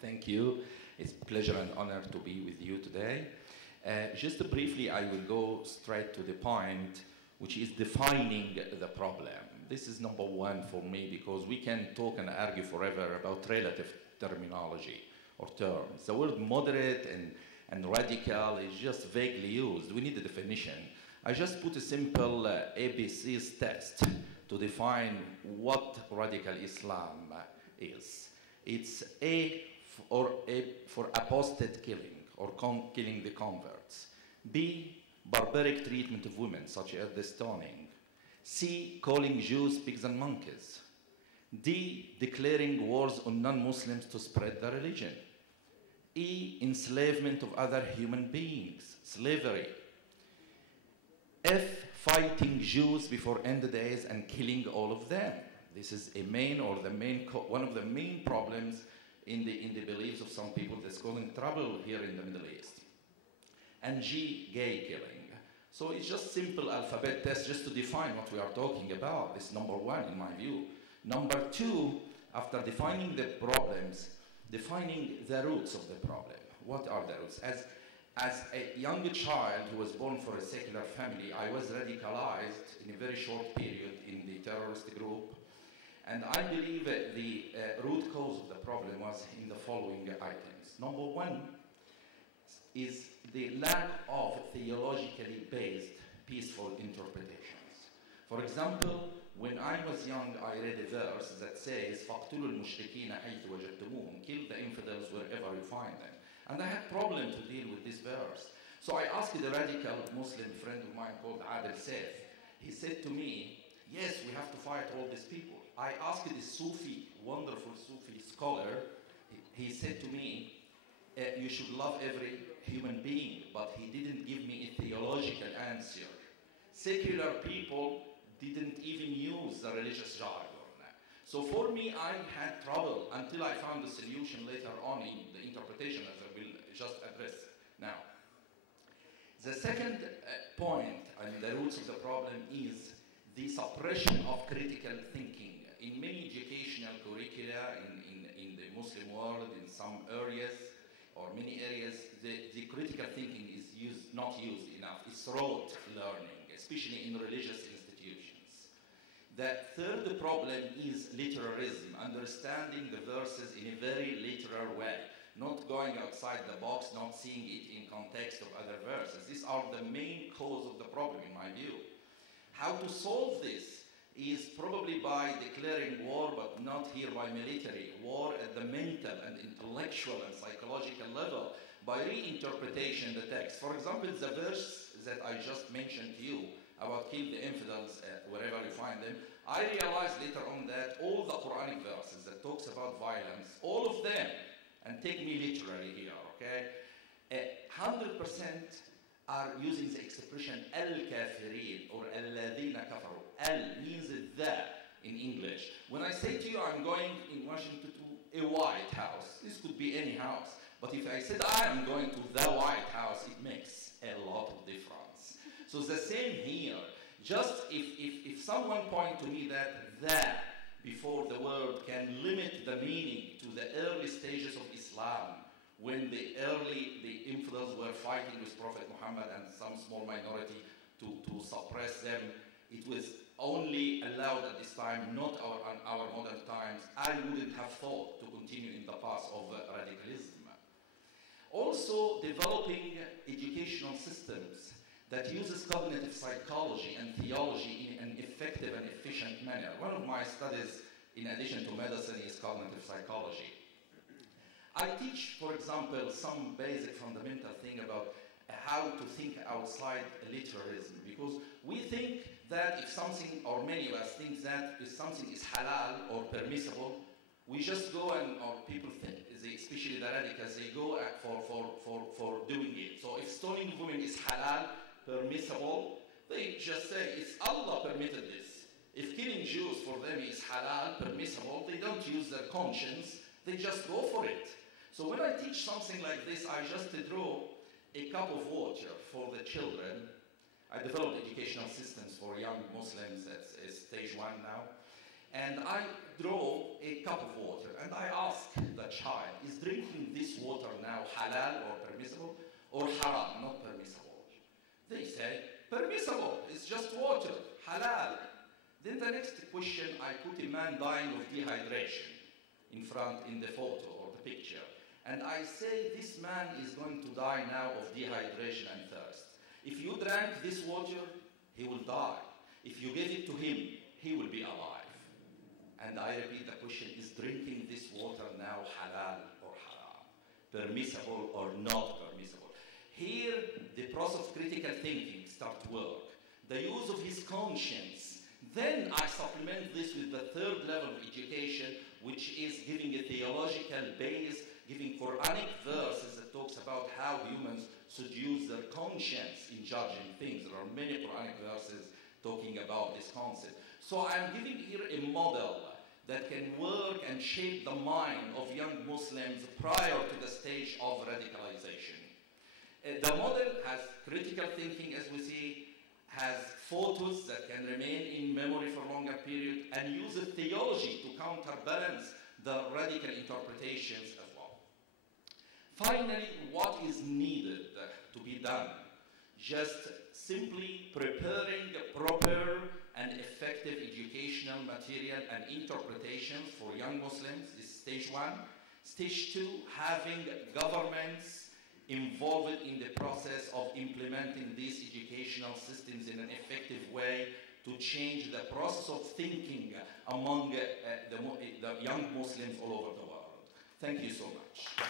Thank you. It's a pleasure and honor to be with you today. Just briefly, I will go straight to the point, which is defining the problem. This is number one for me because we can talk and argue forever about relative terminology or terms. The word moderate and radical is just vaguely used. We need a definition. I just put a simple ABC's test to define what radical Islam is. It's A for apostate killing or killing the converts. B, barbaric treatment of women, such as the stoning. C, calling Jews pigs and monkeys. D, declaring wars on non-Muslims to spread the religion. E, enslavement of other human beings, slavery. F, fighting Jews before end days and killing all of them. This is a one of the main problems in the beliefs of some people that's causing trouble here in the Middle East. And G, gay killing. So it's just simple alphabet test just to define what we are talking about. This is number one in my view. Number two, after defining the problems, defining the roots of the problem. What are the roots? As a young child who was born for a secular family, I was radicalized in a very short period in the terrorist group. And I believe the root cause of the problem was in the following items. Number one is the lack of theologically based peaceful interpretations. For example, when I was young, I read a verse that says, فَاقْتُلُوا الْمُشْرِكِينَ حَيْثُ وَجَدْتُمُوهُم, kill the infidels wherever you find them. And I had problem to deal with this verse. So I asked a radical Muslim friend of mine called Adel Saif. He said to me, yes, we have to fight all these people. I asked this Sufi, wonderful Sufi scholar, he said to me, you should love every human being, but he didn't give me a theological answer. Secular people didn't even use the religious jargon. So for me, I had trouble until I found the solution later on in the interpretation, as I will just address now. The second point and the roots of the problem is the suppression of critical thinking. In many educational curricula in the Muslim world, in some areas or many areas, the critical thinking is not used enough. It's rote learning, especially in religious institutions. The third problem is literalism, understanding the verses in a very literal way, not going outside the box, not seeing it in context of other verses. These are the main cause of the problem, in my view. How to solve this is probably by declaring war, but not here by military, war at the mental and intellectual and psychological level, by reinterpretation of the text. For example, the verse that I just mentioned to you about kill the infidels wherever you find them, I realized later on that all the Quranic verses that talks about violence, all of them, and take me literally here, okay, 100% are using the expression al-kafirin or al-ladina kafaru. Al means the in English. When I say to you I'm going in Washington to a White House, this could be any house, but if I said I am going to the White House, it makes a lot of difference. So the same here. Just if someone point to me that before the word can limit the meaning to the early stages of Islam, when the infidels were fighting with Prophet Muhammad and some small minority to suppress them, it was only allowed at this time, not our modern times. I wouldn't have thought to continue in the path of radicalism. Also, developing educational systems that uses cognitive psychology and theology in an effective and efficient manner. One of my studies, in addition to medicine, is cognitive psychology. I teach, for example, some basic fundamental thing about how to think outside literalism, because we think that if something, or many of us think that if something is halal or permissible, we just go and, or people think, especially the radicals, they go for doing it. So if stoning women is halal, permissible, they just say, it's Allah permitted this. If killing Jews for them is halal, permissible, they don't use their conscience, they just go for it. So when I teach something like this, I just draw a cup of water for the children. I developed educational systems for young Muslims at stage 1 now. And I draw a cup of water and I ask the child, is drinking or haram, not permissible? They said, permissible, it's just water, halal. Then the next question, I put a man dying of dehydration in front in the photo or the picture. And I say, this man is going to die now of dehydration and thirst. If you drank this water, he will die. If you give it to him, he will be alive. And I repeat the question, is drinking this water now halal or haram? Permissible or not permissible? Here, the process of critical thinking starts to work. The use of his conscience. Then I supplement this with the third level of education, which is giving a theological base, giving Quranic verses that talks about how humans should use their conscience in judging things. There are many Quranic verses talking about this concept. So I'm giving here a model that can work and shape the mind of young Muslims prior to the stage of radicalization. The model has critical thinking, as we see, has photos that can remain in memory for a longer period, and uses theology to counterbalance the radical interpretations as well. Finally, what is needed to be done? Just simply preparing proper and effective educational material and interpretations for young Muslims. This is stage one. Stage two, having governments involved in the process of implementing these educational systems in an effective way to change the process of thinking among the young Muslims all over the world. Thank you so much.